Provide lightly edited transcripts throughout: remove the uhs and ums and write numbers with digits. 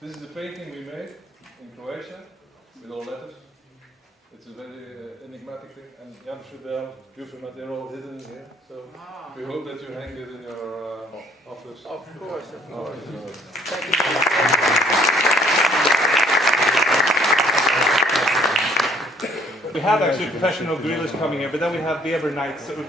This is the painting we made in Croatia with all letters. It's a very enigmatic thing, and Jan Fridel, UFEMAT, they're all hidden here. So we hope that you hang it in your office. Of course, of course. Thank you. We have actually professional grillers coming here, but then we have Weber nights. So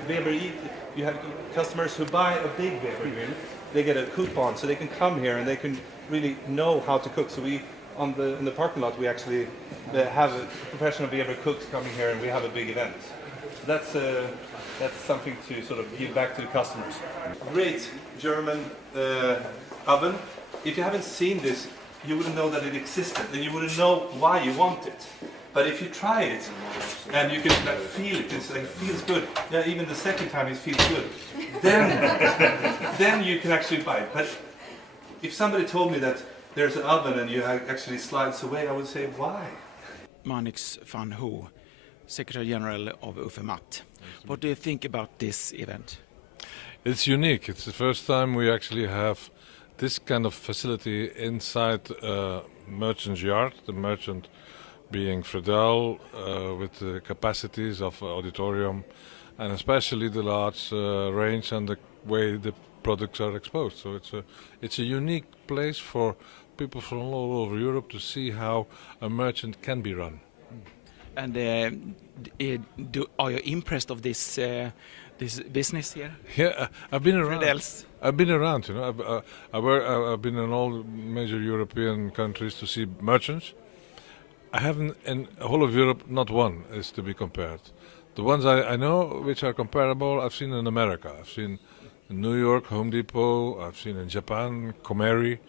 you have customers who buy a big Weber grill, they get a coupon, so they can come here and they can really know how to cook. So we, in the parking lot, we actually have professional Weber cooks coming here, and we have a big event. So that's something to sort of give back to the customers. Great German oven. If you haven't seen this, you wouldn't know that it existed, and you wouldn't know why you want it. But if you try it, and you can feel it, it feels good. Yeah, even the second time it feels good. Then you can actually buy it. But if somebody told me that there's an oven and you actually slides away, I would say, why? Marnix van Hoo, Secretary General of UFEMAT. What do you think about this event? It's unique. It's the first time we actually have this kind of facility inside a merchant's yard, the merchant being Fridel, with the capacities of auditorium, and especially the large range and the way the products are exposed. So it's a unique place for people from all over Europe to see how a merchant can be run. And are you impressed of this this business here? Yeah, I've been around. Fridel's. I've been around, you know. I've been in all major European countries to see merchants. I haven't, in the whole of Europe, not one is to be compared. The ones I know which are comparable, I've seen in America. I've seen in New York, Home Depot. I've seen in Japan, Comeri.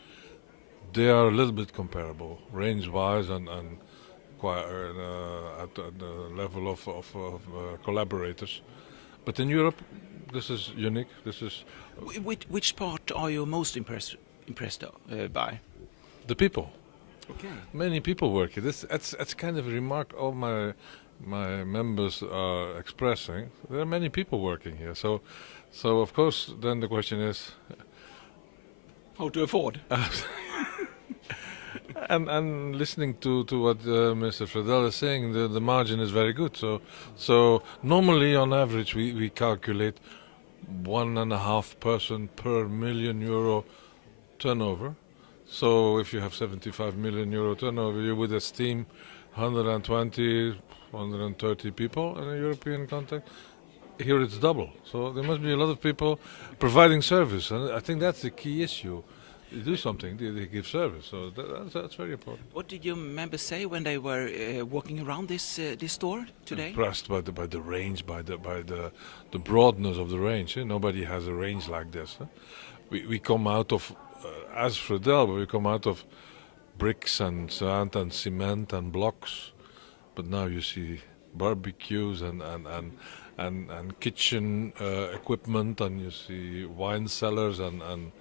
They are a little bit comparable, range-wise and at the level of collaborators. But in Europe, this is unique. This is. Which part are you most impressed by? The people. Okay. Many people work here. That's kind of a remark all my members are expressing. There are many people working here. So of course, then the question is how to afford. and listening to what Mr. Fridel is saying, the margin is very good. So normally on average we calculate 1.5 person per €1,000,000 turnover. So if you have 75 million euro turnover, you would esteem 120, 130 people in a European context. Here it's double. So there must be a lot of people providing service, and I think that's the key issue. They do something, they give service. So that's very important. What did your members say when they were walking around this store today? Impressed by the range, by the broadness of the range. Nobody has a range like this. We come out of as Fridel, we come out of bricks and sand and cement and blocks, but now you see barbecues and kitchen equipment, and you see wine cellars, and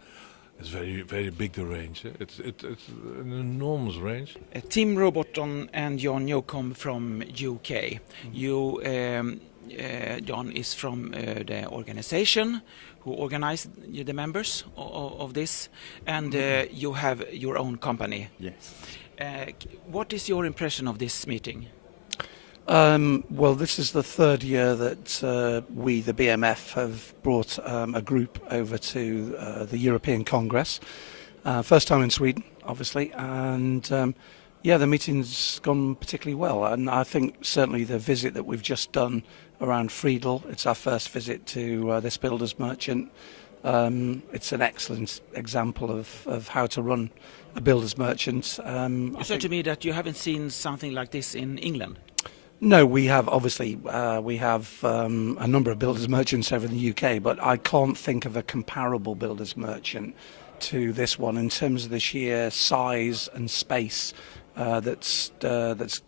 it's very, very big, the range. It's an enormous range. Tim Rowbottom and John Newcomb from UK. You, John, is from the organization who organized the members of this, and you have your own company. Yes. What is your impression of this meeting? Well, this is the third year that we, the BMF, have brought a group over to the European Congress. First time in Sweden, obviously, and yeah, the meeting's gone particularly well, and I think certainly the visit that we've just done around Friedel, it's our first visit to this builder's merchant. It's an excellent example of how to run a builder's merchant. You said to me that you haven't seen something like this in England. No, we have obviously we have a number of builders merchants over in the UK, but I can't think of a comparable builders merchant to this one in terms of the sheer size and space that's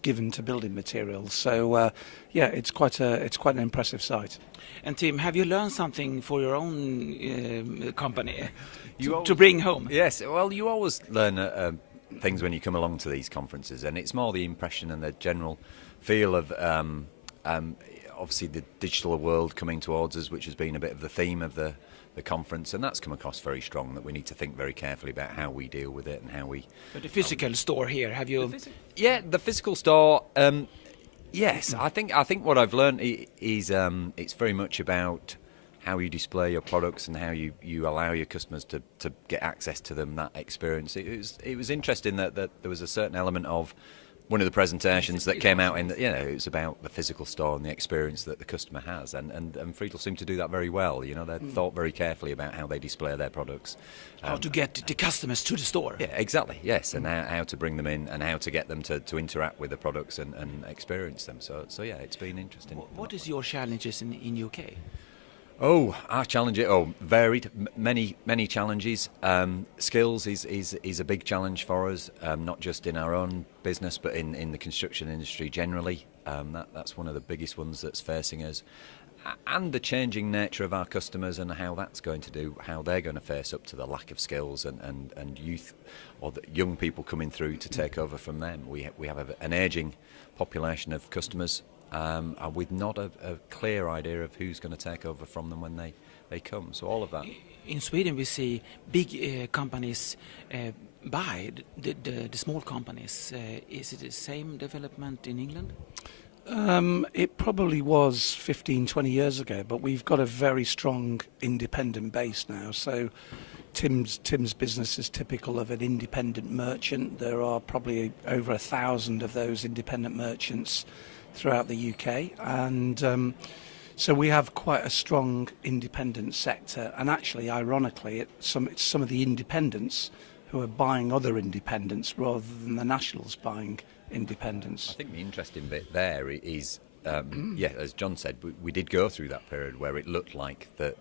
given to building materials. So yeah, it's quite an impressive site. And Tim, have you learned something for your own company to bring home? Yes, well, you always learn things when you come along to these conferences, and it's more the impression and the general feel of obviously the digital world coming towards us, which has been a bit of the theme of the the conference, and that's come across very strong, that we need to think very carefully about how we deal with it and how we... But the physical store here, have you... The physical store, yes. I think what I've learned is it's very much about how you display your products and how you allow your customers to get access to them, that experience. It was interesting that there was a certain element of one of the presentations that came out in it was about the physical store and the experience that the customer has, and Friedel seemed to do that very well. They thought very carefully about how they display their products, how to get the customers to the store. Yeah, exactly. Yes, and how to bring them in and how to get them to interact with the products and experience them. So yeah, it's been interesting. What is your challenges in UK? Oh, our challenges. Varied. Many challenges. Skills is a big challenge for us, not just in our own business, but in the construction industry generally. That's one of the biggest ones that's facing us, and the changing nature of our customers and how they're going to face up to the lack of skills and youth or the young people coming through to take over from them. We have an ageing population of customers. With not a clear idea of who's going to take over from them when they come. So all of that. In Sweden we see big companies buy the small companies. Is it the same development in England? It probably was 15, 20 years ago, but we've got a very strong independent base now. So Tim's business is typical of an independent merchant. There are probably over 1,000 of those independent merchants throughout the UK, and so we have quite a strong independent sector, and actually ironically it's some of the independents who are buying other independents rather than the nationals buying independents. I think the interesting bit there is as John said, we did go through that period where it looked like the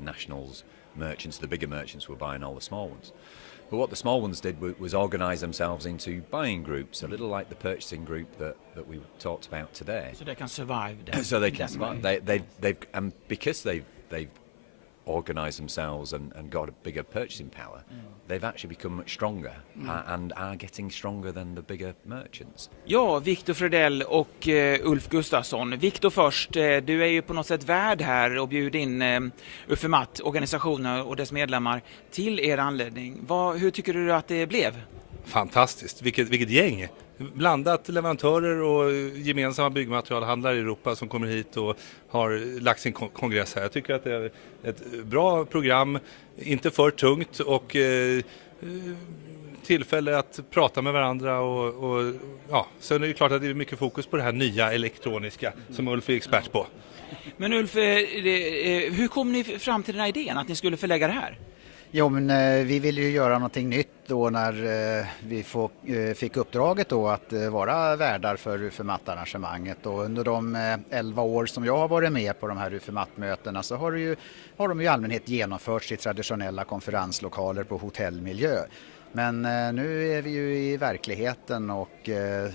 nationals merchants, the bigger merchants, were buying all the small ones. But what the small ones did was organise themselves into buying groups, a little like the purchasing group that we talked about today. So they can survive. So they can survive. And because they've organised themselves and got a bigger purchasing power, they've actually become much stronger and are getting stronger than the bigger merchants. Ja, Viktor Fredell och Ulf Gustafsson. Viktor först, du är ju på något sätt värd här och bjud in UFEMAT, organisationer och dess medlemmar till er anläggning. Hur tycker du att det blev? Fantastiskt, vilket gäng! Blandat leverantörer och gemensamma byggmaterialhandlare i Europa som kommer hit och har lagt sin kongress här. Jag tycker att det är ett bra program, inte för tungt och tillfälle att prata med varandra och sen är det klart att det är mycket fokus på det här nya elektroniska som Ulf är expert på. Men Ulf, hur kom ni fram till den här idén att ni skulle förlägga det här? Jo, men vi ville ju göra någonting nytt då när vi fick uppdraget då att vara värdar för UFEMAT-arrangemanget. Och under de 11 år som jag har varit med på de här UFEMAT-mötena så har de i allmänhet genomförts i traditionella konferenslokaler på hotellmiljö. Men nu är vi ju i verkligheten och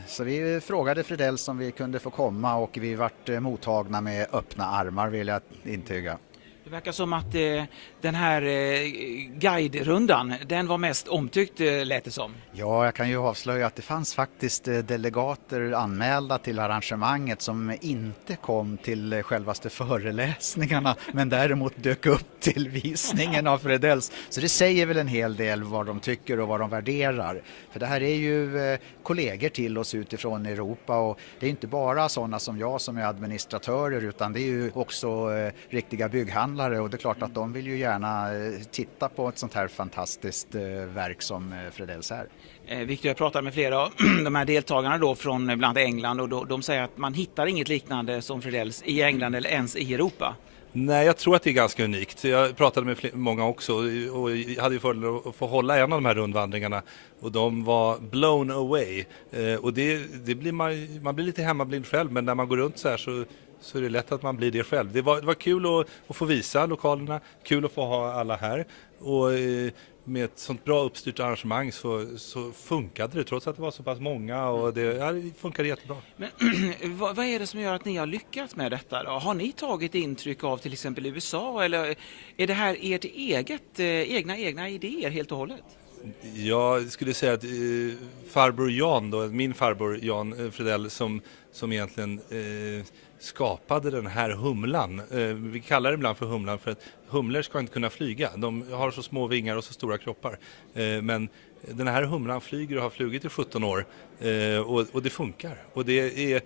så vi frågade Fredell om vi kunde få komma och vi vart mottagna med öppna armar, vill jag intyga. Det verkar som att den här guide-rundan, den var mest omtyckt, lät det som. Ja, jag kan ju avslöja att det fanns faktiskt delegater anmälda till arrangemanget som inte kom till självaste föreläsningarna men däremot dök upp till visningen av Fredells. Så det säger väl en hel del vad de tycker och vad de värderar. För det här är ju kollegor till oss utifrån Europa och det är inte bara sådana som jag som är administratörer utan det är ju också riktiga bygghandlare och det är klart att de vill ju gärna titta på ett sånt här fantastiskt verk som Fredells är. Victor, jag pratade med flera av de här deltagarna då från bland annat England och de säger att man hittar inget liknande som Fredells i England eller ens i Europa. Nej, jag tror att det är ganska unikt. Jag pratade med många också och hade ju fördel att få hålla en av de här rundvandringarna och de var blown away. Och det blir man blir lite hemmablind själv, men när man går runt så här så är det lätt att man blir det själv. Det var kul att få visa lokalerna, kul att få ha alla här och med ett sånt bra uppstyrt arrangemang så funkade det trots att det var så pass många och det funkade jättebra. Men vad är det som gör att ni har lyckats med detta då? Har ni tagit intryck av till exempel USA eller är det här ert egna idéer helt och hållet? Jag skulle säga att farbror Jan då, min farbror Jan Fredell som egentligen skapade den här humlan. Vi kallar det ibland för humlan för att humlor ska inte kunna flyga. De har så små vingar och så stora kroppar. Men den här humlan flyger och har flugit i 17 år och det funkar. Och det är,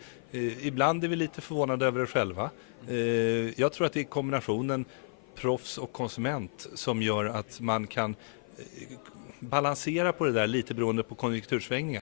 ibland är vi lite förvånade över det själva. Jag tror att det är kombinationen proffs och konsument som gör att man kan balansera på det där lite beroende på konjunktursvängningar.